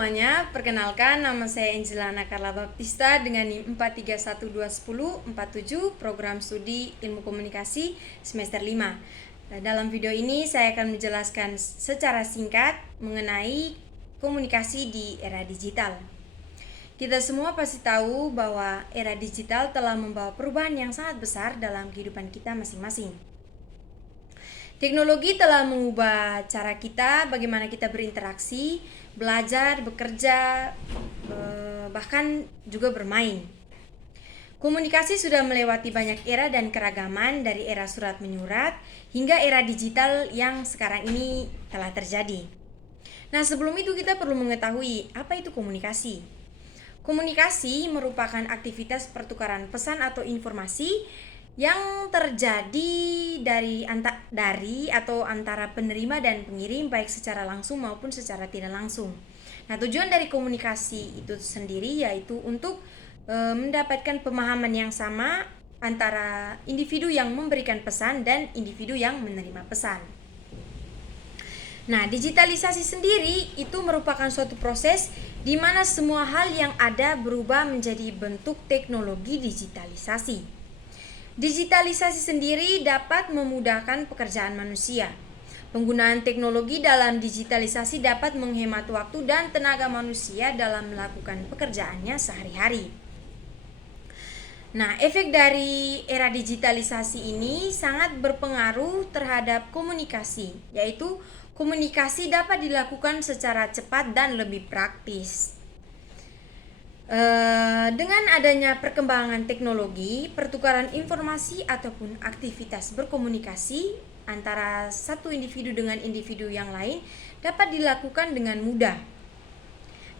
semuanya, perkenalkan nama saya Angelana Carla Baptista dengan NIM 43121047 Program Studi Ilmu Komunikasi semester 5. Dalam video ini saya akan menjelaskan secara singkat mengenai komunikasi di era digital. Kita semua pasti tahu bahwa era digital telah membawa perubahan yang sangat besar dalam kehidupan kita masing-masing. Teknologi telah mengubah cara kita, bagaimana kita berinteraksi, belajar, bekerja, bahkan juga bermain. Komunikasi sudah melewati banyak era dan keragaman, dari era surat menyurat hingga era digital yang sekarang ini telah terjadi. Nah, sebelum itu kita perlu mengetahui apa itu komunikasi. Komunikasi merupakan aktivitas pertukaran pesan atau informasi yang terjadi dari atau antara penerima dan pengirim, baik secara langsung maupun secara tidak langsung. Nah, tujuan dari komunikasi itu sendiri yaitu untuk mendapatkan pemahaman yang sama antara individu yang memberikan pesan dan individu yang menerima pesan. Nah, digitalisasi sendiri itu merupakan suatu proses di mana semua hal yang ada berubah menjadi bentuk teknologi digitalisasi. Digitalisasi sendiri dapat memudahkan pekerjaan manusia. Penggunaan teknologi dalam digitalisasi dapat menghemat waktu dan tenaga manusia dalam melakukan pekerjaannya sehari-hari. Nah, efek dari era digitalisasi ini sangat berpengaruh terhadap komunikasi, yaitu komunikasi dapat dilakukan secara cepat dan lebih praktis. Dengan adanya perkembangan teknologi, pertukaran informasi ataupun aktivitas berkomunikasi antara satu individu dengan individu yang lain dapat dilakukan dengan mudah.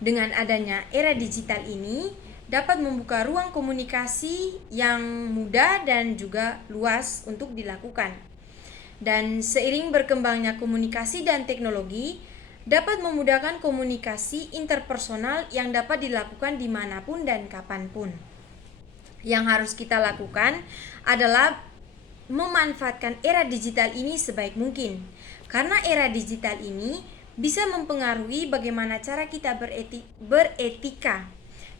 Dengan adanya era digital ini dapat membuka ruang komunikasi yang mudah dan juga luas untuk dilakukan. Dan seiring berkembangnya komunikasi dan teknologi, dapat memudahkan komunikasi interpersonal yang dapat dilakukan dimanapun dan kapanpun. Yang harus kita lakukan adalah memanfaatkan era digital ini sebaik mungkin, karena era digital ini bisa mempengaruhi bagaimana cara kita beretika.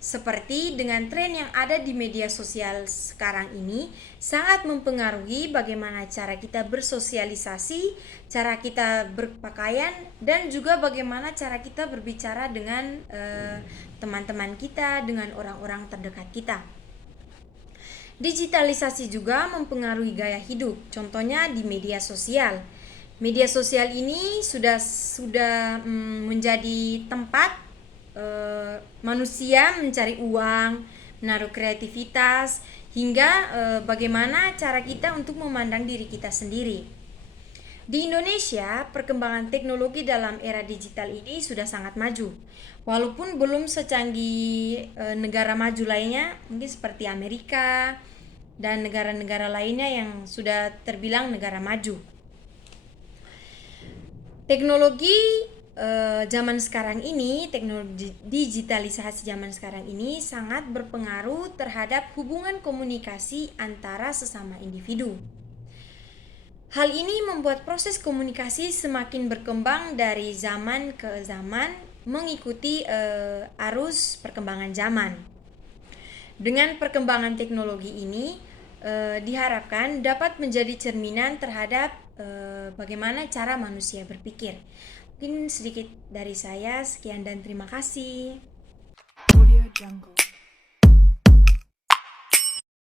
Seperti dengan tren yang ada di media sosial sekarang ini sangat mempengaruhi bagaimana cara kita bersosialisasi, cara kita berpakaian, dan juga bagaimana cara kita berbicara dengan teman-teman kita, dengan orang-orang terdekat kita. Digitalisasi juga mempengaruhi gaya hidup, contohnya di media sosial. Media sosial ini sudah menjadi tempat manusia mencari uang, menaruh kreativitas, hingga bagaimana cara kita untuk memandang diri kita sendiri. Di Indonesia, perkembangan teknologi dalam era digital ini sudah sangat maju. Walaupun belum secanggih negara maju lainnya, mungkin seperti Amerika dan negara-negara lainnya yang sudah terbilang negara maju. Teknologi zaman sekarang ini, teknologi digitalisasi zaman sekarang ini sangat berpengaruh terhadap hubungan komunikasi antara sesama individu. Hal ini membuat proses komunikasi semakin berkembang dari zaman ke zaman mengikuti arus perkembangan zaman. Dengan perkembangan teknologi ini diharapkan dapat menjadi cerminan terhadap bagaimana cara manusia berpikir. Mungkin sedikit dari saya, sekian dan terima kasih. Audio Jungle.